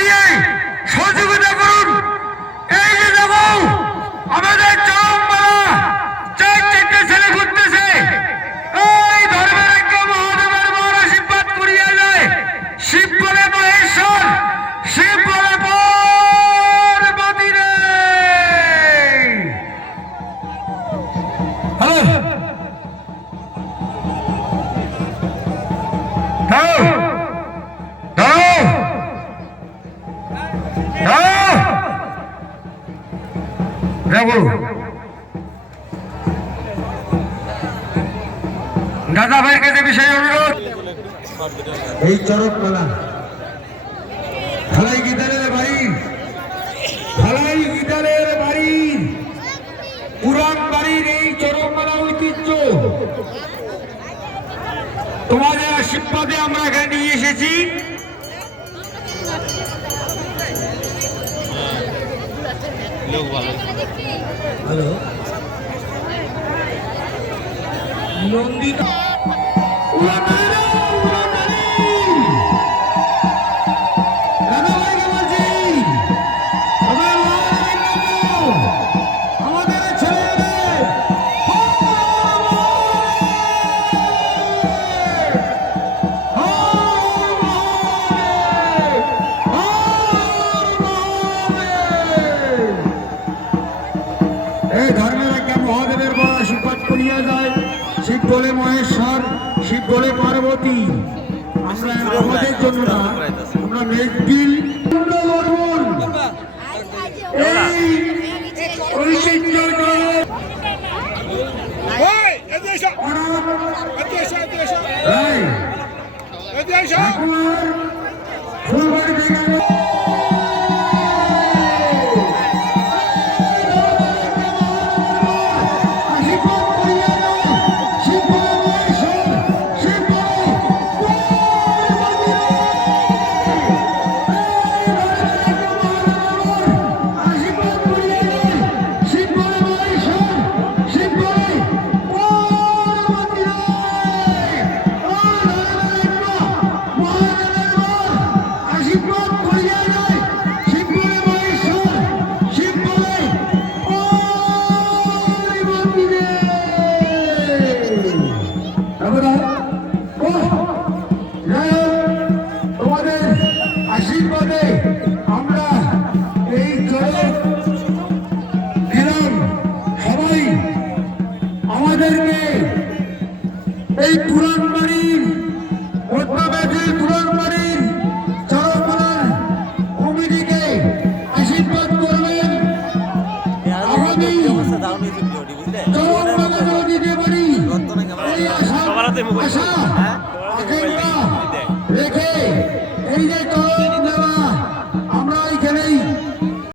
দিয়ে সহযোগিতা করুন। এই যে আমাদের চরমপাড়া চার চারটে ছেলে ঘুরতেছে। আশীর্বাদ করিয়া যায় শিব বলে মহেশ্বর, শিব বলে দেখো দাদা ভাইয়ের কাছে বিষয় অনুরোধ। এই চরক মেলা খালাই গিটারের বাড়ি। খালাই গিটারের বাড়ি। পুরান বাড়ির এই চরক ঐতিহ্য। তোমাদের আশীর্বাদে আমরা এখানে নিয়ে এসেছি। হ্যালো? নন্দিতা মহাদেবের বড় আশীর্বাদ করিয়া যায় শিব বলে মহেশ্বর শিব বলে পার্বতী। আমরা আমাদের জন্য না আমরা মেঘদিল এই ঐতিহ্য ঠাকুর আমাদেরকে এই পুরান বাড়ির পদ্মাবাদের পুরান বাড়ির চরমপাড়ার কমিটিকে আশীর্বাদ করবেন। আগামী চরমপাড়া দিতে পারি আশা